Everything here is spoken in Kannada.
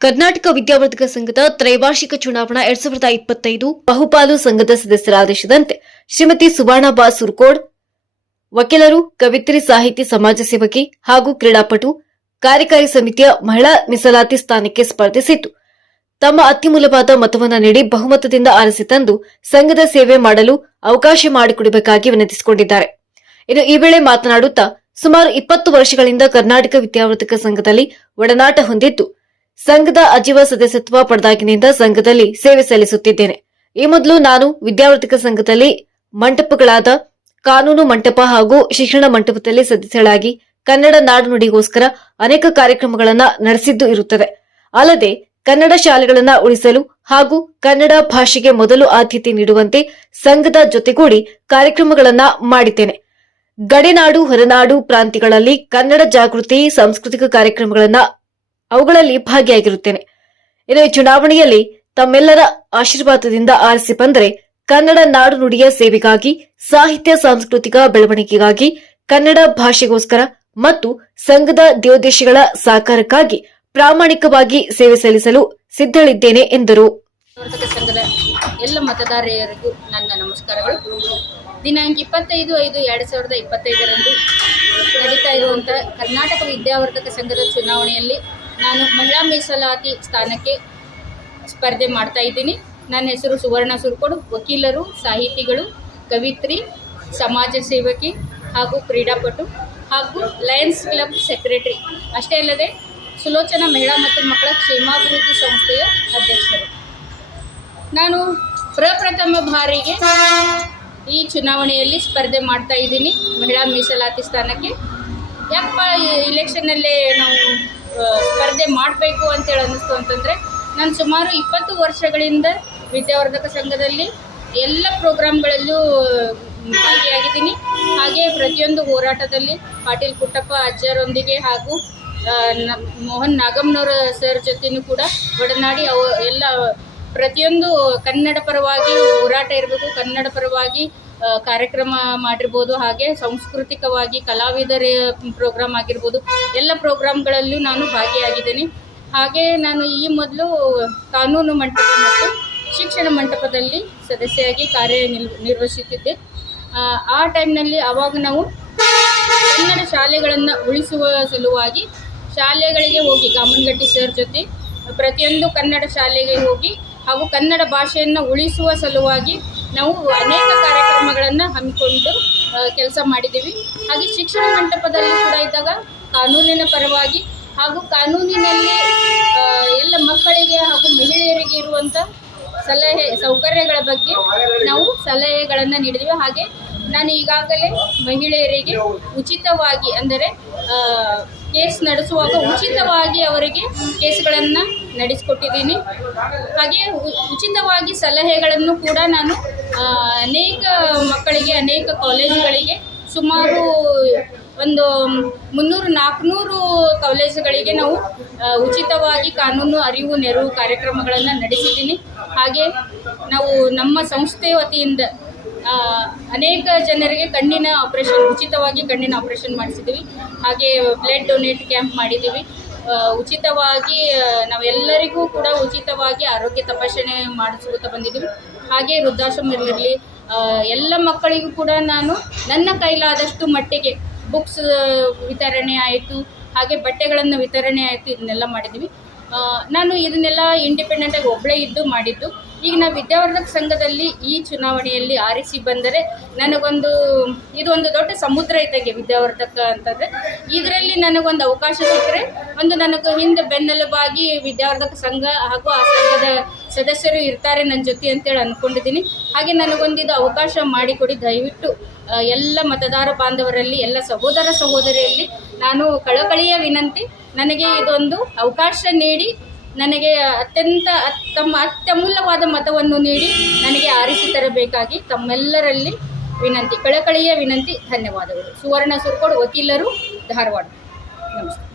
ಕರ್ನಾಟಕ ವಿದ್ಯಾವರ್ಧಕ ಸಂಘದ ತ್ರೈವಾರ್ಷಿಕ ಚುನಾವಣಾ ಎರಡ್ ಸಾವಿರದ ಇಪ್ಪತ್ತೈದು ಬಹುಪಾಲು ಸಂಘದ ಸದಸ್ಯರ ಆದೇಶದಂತೆ ಶ್ರೀಮತಿ ಸುವರ್ಣಬಾ ಸುರ್ಕೋಡ್, ವಕೀಲರು, ಕವಿತ್ರಿ ಸಾಹಿತಿ ಸಮಾಜ ಸೇವಕಿ ಹಾಗೂ ಕ್ರೀಡಾಪಟು, ಕಾರ್ಯಕಾರಿ ಸಮಿತಿಯ ಮಹಿಳಾ ಮೀಸಲಾತಿ ಸ್ಥಾನಕ್ಕೆ ಸ್ಪರ್ಧಿಸಿತ್ತು ತಮ್ಮ ಅತ್ಯಮೂಲವಾದ ಮತವನ್ನು ನೀಡಿ ಬಹುಮತದಿಂದ ಆರಿಸಿ ತಂದು ಸಂಘದ ಸೇವೆ ಮಾಡಲು ಅವಕಾಶ ಮಾಡಿಕೊಡಬೇಕಾಗಿ ವಿನಂತಿಸಿಕೊಂಡಿದ್ದಾರೆ. ಇನ್ನು ಈ ವೇಳೆ ಮಾತನಾಡುತ್ತಾ ಸುಮಾರು ಇಪ್ಪತ್ತು ವರ್ಷಗಳಿಂದ ಕರ್ನಾಟಕ ವಿದ್ಯಾವರ್ಧಕ ಸಂಘದಲ್ಲಿ ಒಡನಾಟ ಹೊಂದಿದ್ದು ಸಂಘದ ಅಜೀವ ಸದಸ್ಯತ್ವ ಪಡೆದಾಗಿನಿಂದ ಸಂಘದಲ್ಲಿ ಸೇವೆ ಸಲ್ಲಿಸುತ್ತಿದ್ದೇನೆ. ಈ ಮೊದಲು ನಾನು ವಿದ್ಯಾವರ್ಧಕ ಸಂಘದಲ್ಲಿ ಮಂಟಪಗಳಾದ ಕಾನೂನು ಮಂಟಪ ಹಾಗೂ ಶಿಕ್ಷಣ ಮಂಟಪದಲ್ಲಿ ಸದಸ್ಯಳಾಗಿ ಕನ್ನಡ ನಾಡು ನುಡಿಗೋಸ್ಕರ ಅನೇಕ ಕಾರ್ಯಕ್ರಮಗಳನ್ನು ನಡೆಸಿದ್ದು ಇರುತ್ತದೆ. ಅಲ್ಲದೆ ಕನ್ನಡ ಶಾಲೆಗಳನ್ನು ಉಳಿಸಲು ಹಾಗೂ ಕನ್ನಡ ಭಾಷೆಗೆ ಮೊದಲು ಆದ್ಯತೆ ನೀಡುವಂತೆ ಸಂಘದ ಜೊತೆಗೂಡಿ ಕಾರ್ಯಕ್ರಮಗಳನ್ನ ಮಾಡಿದ್ದೇನೆ. ಗಡಿನಾಡು, ಹೊರನಾಡು ಪ್ರಾಂತ್ಯಗಳಲ್ಲಿ ಕನ್ನಡ ಜಾಗೃತಿ, ಸಾಂಸ್ಕೃತಿಕ ಕಾರ್ಯಕ್ರಮಗಳನ್ನ ಅವುಗಳಲ್ಲಿ ಭಾಗಿಯಾಗಿರುತ್ತೇನೆ. ಇನ್ನು ಚುನಾವಣೆಯಲ್ಲಿ ತಮ್ಮೆಲ್ಲರ ಆಶೀರ್ವಾದದಿಂದ ಆರಿಸಿ ಬಂದರೆ ಕನ್ನಡ ನಾಡು ನುಡಿಯ ಸೇವೆಗಾಗಿ, ಸಾಹಿತ್ಯ, ಸಾಂಸ್ಕೃತಿಕ ಬೆಳವಣಿಗೆಗಾಗಿ, ಕನ್ನಡ ಭಾಷೆಗೋಸ್ಕರ ಮತ್ತು ಸಂಘದ ದೇವೋದ್ದೇಶಗಳ ಸಾಕಾರಕ್ಕಾಗಿ ಪ್ರಾಮಾಣಿಕವಾಗಿ ಸೇವೆ ಸಲ್ಲಿಸಲು ಸಿದ್ಧಳಿದ್ದೇನೆ ಎಂದರು. ಸಂಘದ ಎಲ್ಲ ಮತದಾರರಿಗೂ ನನ್ನ ನಮಸ್ಕಾರಗಳು. ದಿನಾಂಕ ಇಪ್ಪತ್ತೈದು ಐದು ಎರಡು ಸಾವಿರದ ಇಪ್ಪತ್ತೈದರಂದು ನಡೀತಾ ಇರುವಂತಹ ಕರ್ನಾಟಕ ವಿದ್ಯಾವರ್ಧಕ ಸಂಘದ ಚುನಾವಣೆಯಲ್ಲಿ ನಾನು ಮಹಿಳಾ ಮೀಸಲಾತಿ ಸ್ಥಾನಕ್ಕೆ ಸ್ಪರ್ಧೆ ಮಾಡ್ತಾ ಇದ್ದೀನಿ. ನನ್ನ ಹೆಸರು ಸುವರ್ಣ ಸುರ್ಕೋಡು. ವಕೀಲರು, ಸಾಹಿತಿಗಳು, ಕವಿತ್ರಿ, ಸಮಾಜ ಸೇವಕಿ ಹಾಗೂ ಕ್ರೀಡಾಪಟು ಹಾಗೂ ಲಯನ್ಸ್ ಕ್ಲಬ್ ಸೆಕ್ರೆಟರಿ. ಅಷ್ಟೇ ಅಲ್ಲದೆ, ಸುಲೋಚನಾ ಮಹಿಳಾ ಮತ್ತು ಮಕ್ಕಳ ಕ್ಷೇಮಾಭಿವೃದ್ಧಿ ಸಂಸ್ಥೆಯ ಅಧ್ಯಕ್ಷರು. ನಾನು ಪ್ರಪ್ರಥಮ ಬಾರಿಗೆ ಈ ಚುನಾವಣೆಯಲ್ಲಿ ಸ್ಪರ್ಧೆ ಮಾಡ್ತಾ ಇದ್ದೀನಿ ಮಹಿಳಾ ಮೀಸಲಾತಿ ಸ್ಥಾನಕ್ಕೆ. ಯಾಕಪ್ಪ ಇಲೆಕ್ಷನ್ನಲ್ಲೇ ನಾವು ಸ್ಪರ್ಧೆ ಮಾಡಬೇಕು ಅಂತೇಳಿ ಅನ್ನಿಸ್ತು ಅಂತಂದರೆ, ನಾನು ಸುಮಾರು ಇಪ್ಪತ್ತು ವರ್ಷಗಳಿಂದ ವಿದ್ಯಾವರ್ಧಕ ಸಂಘದಲ್ಲಿ ಎಲ್ಲ ಪ್ರೋಗ್ರಾಮ್ಗಳಲ್ಲೂ ಭಾಗಿಯಾಗಿದ್ದೀನಿ. ಹಾಗೆ ಪ್ರತಿಯೊಂದು ಹೋರಾಟದಲ್ಲಿ ಪಾಟೀಲ್ ಪುಟ್ಟಪ್ಪ ಅಜ್ಜರೊಂದಿಗೆ ಹಾಗೂ ಮೋಹನ್ ನಾಗಮ್ನವರ ಸರ್ ಜೊತೆನೂ ಕೂಡ ಒಡನಾಡಿ ಅವ, ಎಲ್ಲ ಪ್ರತಿಯೊಂದು ಕನ್ನಡ ಪರವಾಗಿ ಹೋರಾಟ ಇರಬೇಕು, ಕನ್ನಡ ಪರವಾಗಿ ಕಾರ್ಯಕ್ರಮ ಮಾಡಿರ್ಬೋದು ಹಾಗೆ ಸಾಂಸ್ಕೃತಿಕವಾಗಿ ಕಲಾವಿದರ ಪ್ರೋಗ್ರಾಮ್ ಆಗಿರ್ಬೋದು ಎಲ್ಲ ಪ್ರೋಗ್ರಾಮ್ಗಳಲ್ಲೂ ನಾನು ಭಾಗಿಯಾಗಿದ್ದೇನೆ. ಹಾಗೆ ನಾನು ಈ ಮೊದಲು ಕಾನೂನು ಮಂಟಪ ಮತ್ತು ಶಿಕ್ಷಣ ಮಂಟಪದಲ್ಲಿ ಸದಸ್ಯೆಯಾಗಿ ಕಾರ್ಯ ನಿರ್ವಹಿಸುತ್ತಿದ್ದೆ ಆ, ಟೈಮ್ನಲ್ಲಿ ಆವಾಗ ನಾವು ಕನ್ನಡ ಶಾಲೆಗಳನ್ನು ಉಳಿಸುವ ಸಲುವಾಗಿ ಶಾಲೆಗಳಿಗೆ ಹೋಗಿ ಕಾಮನ್ಗಟ್ಟಿ ಸರ್ ಜೊತೆ ಪ್ರತಿಯೊಂದು ಕನ್ನಡ ಶಾಲೆಗೆ ಹೋಗಿ ಹಾಗೂ ಕನ್ನಡ ಭಾಷೆಯನ್ನು ಉಳಿಸುವ ಸಲುವಾಗಿ ನಾವು ಅನೇಕ ಕಾರ್ಯಕ್ರಮಗಳನ್ನು ಹಮ್ಮಿಕೊಂಡು ಕೆಲಸ ಮಾಡಿದ್ದೀವಿ. ಹಾಗೆ ಶಿಕ್ಷಣ ಮಂಟಪದಲ್ಲಿ ಕೂಡ ಇದ್ದಾಗ ಕಾನೂನಿನ ಪರವಾಗಿ ಹಾಗೂ ಕಾನೂನಿನಲ್ಲಿ ಎಲ್ಲ ಮಕ್ಕಳಿಗೆ ಹಾಗೂ ಮಹಿಳೆಯರಿಗೆ ಇರುವಂಥ ಸಲಹೆ, ಸೌಕರ್ಯಗಳ ಬಗ್ಗೆ ನಾವು ಸಲಹೆಗಳನ್ನು ನೀಡಿದ್ವಿ ಹಾಗೆ ನಾನು ಈಗಾಗಲೇ ಮಹಿಳೆಯರಿಗೆ ಉಚಿತವಾಗಿ ಅಂದರೆ ಕೇಸ್ ನಡೆಸುವಾಗ ಉಚಿತವಾಗಿ ಅವರಿಗೆ ಕೇಸ್ಗಳನ್ನು ನಡೆಸಿಕೊಟ್ಟಿದ್ದೀನಿ. ಹಾಗೆ ಉಚಿತವಾಗಿ ಸಲಹೆಗಳನ್ನು ಕೂಡ ನಾನು ಅನೇಕ ಮಕ್ಕಳಿಗೆ, ಅನೇಕ ಕಾಲೇಜುಗಳಿಗೆ, ಸುಮಾರು ಒಂದು ಮುನ್ನೂರು ನಾಲ್ಕುನೂರು ಕಾಲೇಜುಗಳಿಗೆ ನಾವು ಉಚಿತವಾಗಿ ಕಾನೂನು ಅರಿವು ನೆರವು ಕಾರ್ಯಕ್ರಮಗಳನ್ನು ನಡೆಸಿದ್ದೀನಿ. ಹಾಗೆ ನಾವು ನಮ್ಮ ಸಂಸ್ಥೆ ವತಿಯಿಂದ ಅನೇಕ ಜನರಿಗೆ ಕಣ್ಣಿನ ಆಪರೇಷನ್ ಉಚಿತವಾಗಿ ಕಣ್ಣಿನ ಆಪರೇಷನ್ ಮಾಡಿಸಿದ್ದೀವಿ ಹಾಗೆ ಬ್ಲಡ್ ಡೊನೇಟ್ ಕ್ಯಾಂಪ್ ಮಾಡಿದ್ದೀವಿ ಉಚಿತವಾಗಿ ನಾವೆಲ್ಲರಿಗೂ ಕೂಡ ಉಚಿತವಾಗಿ ಆರೋಗ್ಯ ತಪಾಸಣೆ ಮಾಡಿಸ್ಕೊತಾ ಬಂದಿದ್ದೀವಿ ಹಾಗೆ ವೃದ್ಧಾಶ್ರಮದಲ್ಲಿ ಆ, ಎಲ್ಲ ಮಕ್ಕಳಿಗೂ ಕೂಡ ನಾನು ನನ್ನ ಕೈಲಾದಷ್ಟು ಮಟ್ಟಿಗೆ ಬುಕ್ಸ್ ವಿತರಣೆ ಆಯಿತು ಹಾಗೆ ಬಟ್ಟೆಗಳನ್ನು ವಿತರಣೆ ಆಯಿತು ಇದನ್ನೆಲ್ಲ ಮಾಡಿದ್ದೀವಿ ನಾನು ಇದನ್ನೆಲ್ಲ ಇಂಡಿಪೆಂಡೆಂಟಾಗಿ ಒಬ್ಬಳೇ ಇದ್ದು ಮಾಡಿದ್ದು. ಈಗ ನಾವು ವಿದ್ಯಾವರ್ಧಕ ಸಂಘದಲ್ಲಿ ಈ ಚುನಾವಣೆಯಲ್ಲಿ ಆರಿಸಿ ಬಂದರೆ ನನಗೊಂದು ಇದು ಒಂದು ದೊಡ್ಡ ಸಮುದ್ರ ಇದ್ದಂಗೆ ವಿದ್ಯಾವರ್ಧಕ ಅಂತಂದರೆ. ಇದರಲ್ಲಿ ನನಗೊಂದು ಅವಕಾಶ ಸಿಕ್ಕರೆ ಒಂದು ನನಗೆ ಹಿಂದೆ ಬೆನ್ನೆಲುಬಾಗಿ ವಿದ್ಯಾವರ್ಧಕ ಸಂಘ ಹಾಗೂ ಆ ಸಂಘದ ಸದಸ್ಯರು ಇರ್ತಾರೆ ನನ್ನ ಜೊತೆ ಅಂತೇಳಿ ಅಂದ್ಕೊಂಡಿದ್ದೀನಿ ಹಾಗೆ ನನಗೊಂದಿದು ಅವಕಾಶ ಮಾಡಿಕೊಡಿ ದಯವಿಟ್ಟು ಎಲ್ಲ ಮತದಾರ ಬಾಂಧವರಲ್ಲಿ, ಎಲ್ಲ ಸಹೋದರ ಸಹೋದರಿಯಲ್ಲಿ ನಾನು ಕಳಕಳಿಯ ವಿನಂತಿ, ನನಗೆ ಇದೊಂದು ಅವಕಾಶ ನೀಡಿ ನನಗೆ ಅತ್ಯಂತ ಅತ್- ತಮ್ಮ ಅತ್ಯಮೂಲ್ಯವಾದ ಮತವನ್ನು ನೀಡಿ ನನಗೆ ಆರಿಸಿ ತರಬೇಕಾಗಿ ತಮ್ಮೆಲ್ಲರಲ್ಲಿ ವಿನಂತಿ, ಕಳಕಳಿಯ ವಿನಂತಿ, ಧನ್ಯವಾದಗಳು. ಸುವರ್ಣ ಸುರ್ಕೋಡ್, ವಕೀಲರು, ಧಾರವಾಡ. ನಮಸ್ಕಾರ